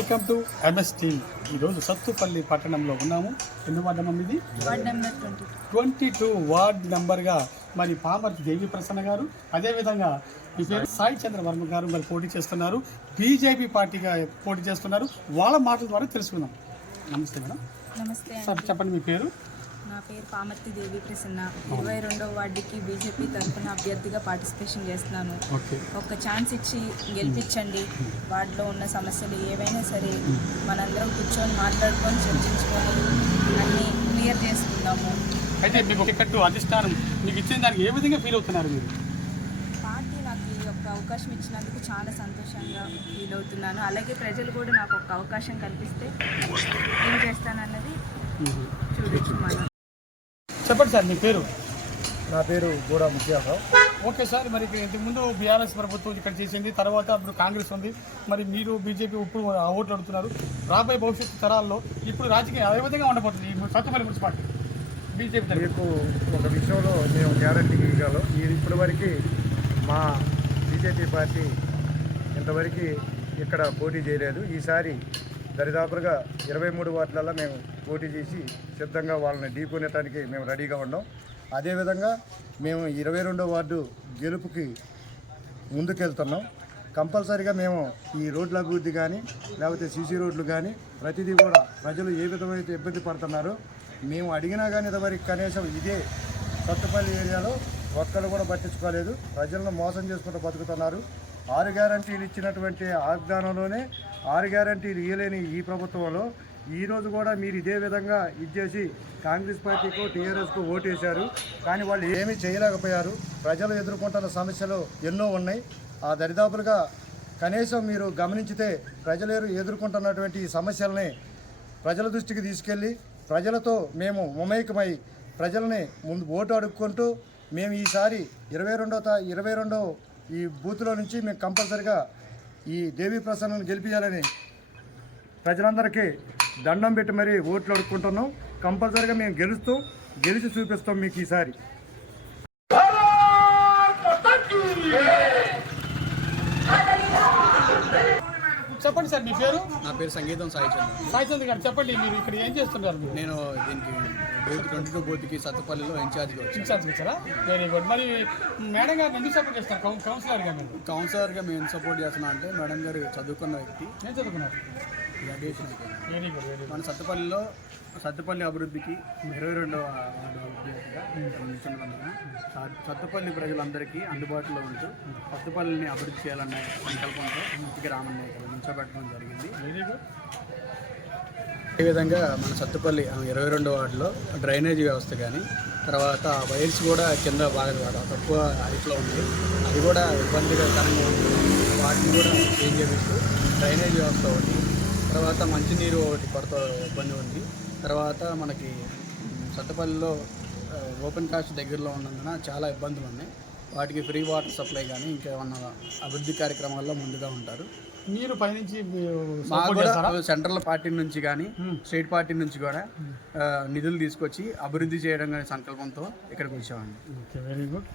Welcome to MS TV. ఈరోజు సత్తుపల్లి పట్టణంలో ఉన్నాము. ఎన్ని వార్డు నెంబర్ ఇది? వార్డ్ నెంబర్ 22 వార్డ్ నెంబర్గా మరి పామర్తి దేవి ప్రసన్న గారు, అదేవిధంగా ఈ పేరు సాయి చంద్ర వర్మ గారు మరి పోటీ చేస్తున్నారు. బీజేపీ పార్టీగా పోటీ చేస్తున్నారు. వాళ్ళ మాటల ద్వారా తెలుసుకుందాం. నమస్తే మేడం. నమస్తే సార్ అండి. చెప్పండి మీ పేరు. నా పేరు పామర్తి దేవి ప్రసన్న. 22వ వార్డుకి బీజేపీ తరఫున అభ్యర్థిగా పార్టిసిపేషన్ చేస్తున్నాను. ఓకే, ఒక ఛాన్స్ ఇచ్చి గెలిపించండి. వార్డులో ఉన్న సమస్యలు ఏవైనా సరే మనందరం కూర్చొని మాట్లాడుకొని చర్చించుకొని అన్నీ క్లియర్ చేసుకుందాము. అయితే మీకు టికెట్ అధిష్టానం మీకు ఇచ్చిన దానికి ఏ విధంగా ఫీల్ అవుతున్నారు మీరు? పార్టీ నాకు ఈ యొక్క అవకాశం ఇచ్చినందుకు చాలా సంతోషంగా ఫీల్ అవుతున్నాను. అలాగే ప్రజలు కూడా నాకు ఒక అవకాశం కల్పిస్తే ఏం చేస్తానన్నది చూడొచ్చు మనం. చెప్పండి సార్ మీ పేరు. నా పేరు గోడా ముఖ్యారావు. ఓకే సార్, మరి ఇంతకుముందు బీఆర్ఎస్ ప్రభుత్వం ఇక్కడ చేసింది, తర్వాత ఇప్పుడు కాంగ్రెస్ ఉంది, మరి మీరు బీజేపీ ఇప్పుడు ఓట్లు అడుగుతున్నారు. రాబోయే భవిష్యత్తు తరాల్లో ఇప్పుడు రాజకీయం ఏ విధంగా ఉండబోతుంది ఈ సత్తుపల్లి మున్సిపాలిటీ బీజేపీ? మీకు ఒక విషయంలో మేము గ్యారంటీ ఇవ్వగలం. ఇప్పటివరకు మా బీజేపీ పార్టీ ఇంతవరకు ఇక్కడ పోటీ చేయలేదు. ఈసారి దరిదాపులుగా 23 వార్డులలో మేము పోటీ చేసి సిద్ధంగా వాళ్ళని ఢీకొనేటానికి మేము రెడీగా ఉన్నాం. అదేవిధంగా మేము 22వ వార్డు గెలుపుకి ముందుకెళ్తున్నాం. కంపల్సరీగా మేము ఈ రోడ్ల అభివృద్ధి కానీ లేకపోతే సీసీ రోడ్లు కానీ ప్రతిదీ కూడా ప్రజలు ఏ విధమైతే ఇబ్బంది పడుతున్నారో మేము అడిగినా కానీ ఇంతవరకు కనీసం ఇదే సత్తుపల్లి ఏరియాలో ఒక్కరు కూడా పట్టించుకోలేదు. ప్రజలను మోసం చేసుకుంటూ బతుకుతున్నారు. 6 గ్యారంటీలు ఇచ్చినటువంటి వాగ్దానంలోనే 6 గ్యారంటీలు ఇవ్వలేని ఈ ప్రభుత్వంలో ఈరోజు కూడా మీరు ఇదే విధంగా ఇచ్చేసి కాంగ్రెస్ పార్టీకు టీఆర్ఎస్కు ఓటేశారు. కానీ వాళ్ళు ఏమీ చేయలేకపోయారు. ప్రజలు ఎదుర్కొంటున్న సమస్యలు ఎన్నో ఉన్నాయి. ఆ దరిదాపులుగా కనీసం మీరు గమనించితే ప్రజలు ఎదుర్కొంటున్నటువంటి ఈ సమస్యలని ప్రజల దృష్టికి తీసుకెళ్ళి ప్రజలతో మేము మమేకమై ప్రజల్ని ముందు ఓటు అడుక్కుంటూ మేము ఈసారి 22వ ఈ బూత్లో నుంచి మేము కంపల్సరిగా ఈ దేవి ప్రసన్నను గెలిపించాలని ప్రజలందరికీ దండం పెట్టి మరీ ఓట్లు అడుక్కుంటున్నాం. కంపల్సరిగా మేము గెలిచి చూపిస్తాం మీకు ఈసారి. చెప్పండి సార్ మీ పేరు. నా పేరు సంగీతం సాయి చంద్ర గారు, చెప్పండి మీరు ఇక్కడ ఏం చేస్తున్నారు? మీరు నేను దీనికి 22 బూత్కి సత్తపల్లిలో ఇన్ఛార్జ్గా వచ్చాను. ఇన్ఛార్జ్ వచ్చారా? Very good. మరి మేడం గారిని ఎందుకు సపోర్ట్ చేస్తారు కౌన్సిలర్గా? మీరు కౌన్సిలర్గా మేము సపోర్ట్ చేస్తున్నాం అంటే మేడం గారు చదువుకున్న వ్యక్తి. ఏం చదువుకున్నారు? గ్రాడ్యుయేషన్ అయిపోయింది. Very good, very good. మన సత్తపల్లి అభివృద్ధికి 22వ వార్డు అభ్యర్థిగా నిల్చున్నందున సత్తపల్లి ప్రజలందరికీ అందుబాటులో ఉంటూ సత్తపల్లిని అభివృద్ధి చేయాలనే సంకల్పంతో ఇంటికి రామన్న ఇక్కడ నిల్చోబెట్టడం జరిగింది. Very good. అదేవిధంగా మన సత్తపల్లి 22వ వార్డులో డ్రైనేజీ వ్యవస్థ కానీ తర్వాత వైర్స్ కూడా కింద బాగా తక్కువ హైట్లో ఉంది. అది కూడా ఇబ్బందికరంగా ఉంది. వాటిని కూడా చేంజ్ చేస్తూ డ్రైనేజీ వ్యవస్థ ఒకటి, తర్వాత మంచినీరు ఒకటి కొరత ఇబ్బంది ఉంది. తర్వాత మనకి సత్తపల్లిలో ఓపెన్ కాస్ట్ దగ్గరలో ఉన్నందున చాలా ఇబ్బందులు ఉన్నాయి. వాటికి ఫ్రీ వాటర్ సప్లై కానీ ఇంకేమన్నా అభివృద్ధి కార్యక్రమాల్లో ముందుగా ఉంటారు. మీరు పైనుంచి మాకు కూడా సెంట్రల్ పార్టీ నుంచి కానీ స్టేట్ పార్టీ నుంచి కూడా నిధులు తీసుకొచ్చి అభివృద్ధి చేయడం కానీ సంకల్పంతో ఇక్కడికి వచ్చామండి. Okay, very good.